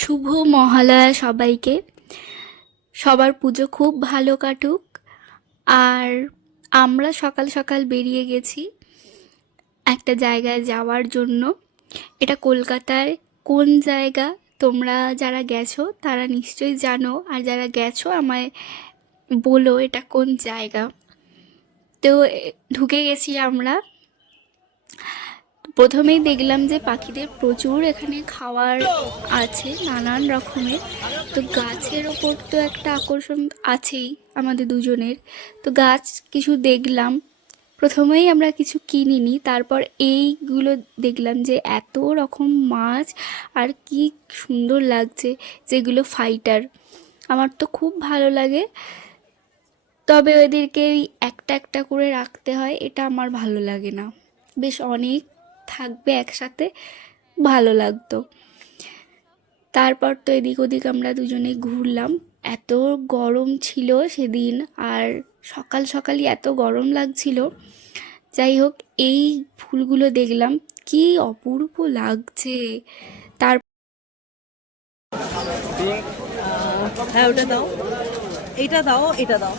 শুভ মহালয়া সবাইকে। সবার পুজো খুব ভালো কাটুক। আর আমরা সকাল সকাল বেরিয়ে গেছি একটা জায়গায় যাওয়ার জন্য। এটা কলকাতায় কোন জায়গা তোমরা যারা গেছো তারা নিশ্চয়ই জানো, আর যারা গেছো আমায় বলো এটা কোন জায়গা। তো ঢুকে গেছি আমরা। প্রথমেই দেখলাম যে পাখিদের প্রচুর এখানে খাওয়ার আছে নানান রকমের। তো গাছের ওপর তো একটা আকর্ষণ আছেই আমাদের দুজনের। তো গাছ কিছু দেখলাম, প্রথমেই আমরা কিছু কিনিনি, তারপর এইগুলো দেখলাম যে এত রকম মাছ, আর কি সুন্দর লাগছে যেগুলো ফাইটার। আমার তো খুব ভালো লাগে, তবে ওদেরকে ওই একটা একটা করে রাখতে হয়, এটা আমার ভালো লাগে না। বেশ অনেক থাকবে একসাথে, ভালো লাগতো। তারপর তো এদিক ওদিক আমরা দুজনে ঘুরলাম। এত গরম ছিল সেদিন, আর সকাল সকালই এত গরম লাগছিল। যাই হোক, এই ফুলগুলো দেখলাম, কি অপূর্ব লাগছে। তার হ্যাঁ, ওটা দাও, এইটা দাও, এটা দাও।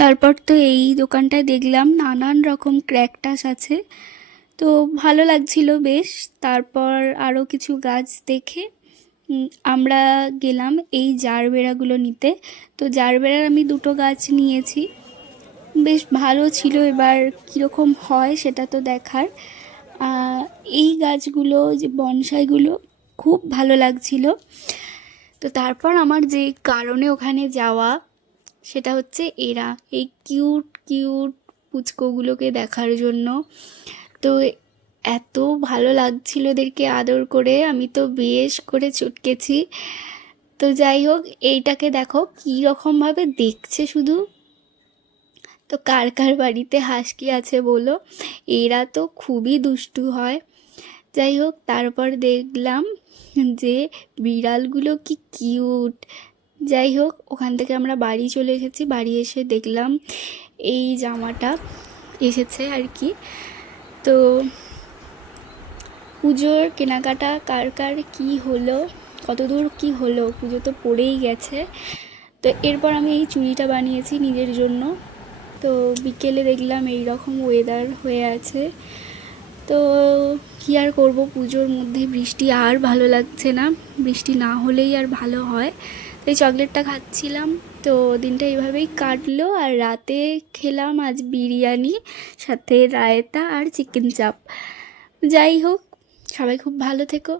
তারপর তো এই দোকানটায় দেখলাম নানান রকম ক্র্যাকটাস আছে, তো ভালো লাগছিল বেশ। তারপর আরও কিছু গাছ দেখে আমরা গেলাম এই জারবেরাগুলো নিতে। তো জারবেরার আমি দুটো গাছ নিয়েছি, বেশ ভালো ছিল। এবার কীরকম হয় সেটা তো দেখার। এই গাছগুলো যে বনসাইগুলো খুব ভালো লাগছিল। তো তারপর আমার যে কারণে ওখানে যাওয়া সেটা হচ্ছে এরা এই কিউট কিউট পুচকোগুলোকে দেখার জন্য। তো এত ভালো লাগছিল এদেরকে আদর করে, আমি তো বেশ করে চটকেছি। তো যাই হোক, এইটাকে দেখো কী রকমভাবে দেখছে শুধু। তো কার কার বাড়িতে হাসকি আছে বলো, এরা তো খুবই দুষ্টু হয়। যাই হোক, তারপর দেখলাম যে বিড়ালগুলো কি কিউট। যাই হোক, ওখান থেকে আমরা বাড়ি চলে এসেছি। বাড়ি এসে দেখলাম এই জামাটা এসেছে আর কি। তো পুজোর কেনাকাটা কার কার কী হলো, কতদূর কী হলো, পুজো তো পড়েই গেছে। তো এরপর আমি এই চুড়িটা বানিয়েছি নিজের জন্য। তো বিকেলে দেখলাম এই রকম ওয়েদার হয়ে আছে। তো কী আর করবো, পুজোর মধ্যে বৃষ্টি আর ভালো লাগছে না, বৃষ্টি না হলেই আর ভালো হয়। তো এই চকলেটটা খাচ্ছিলাম। তো দিনটা এইভাবেই কাটলো। আর রাতে খেলাম আজ বিরিয়ানি, সাথে রায়তা আর চিকেন চাপ। যাই হোক, সবাই খুব ভালো থেকো।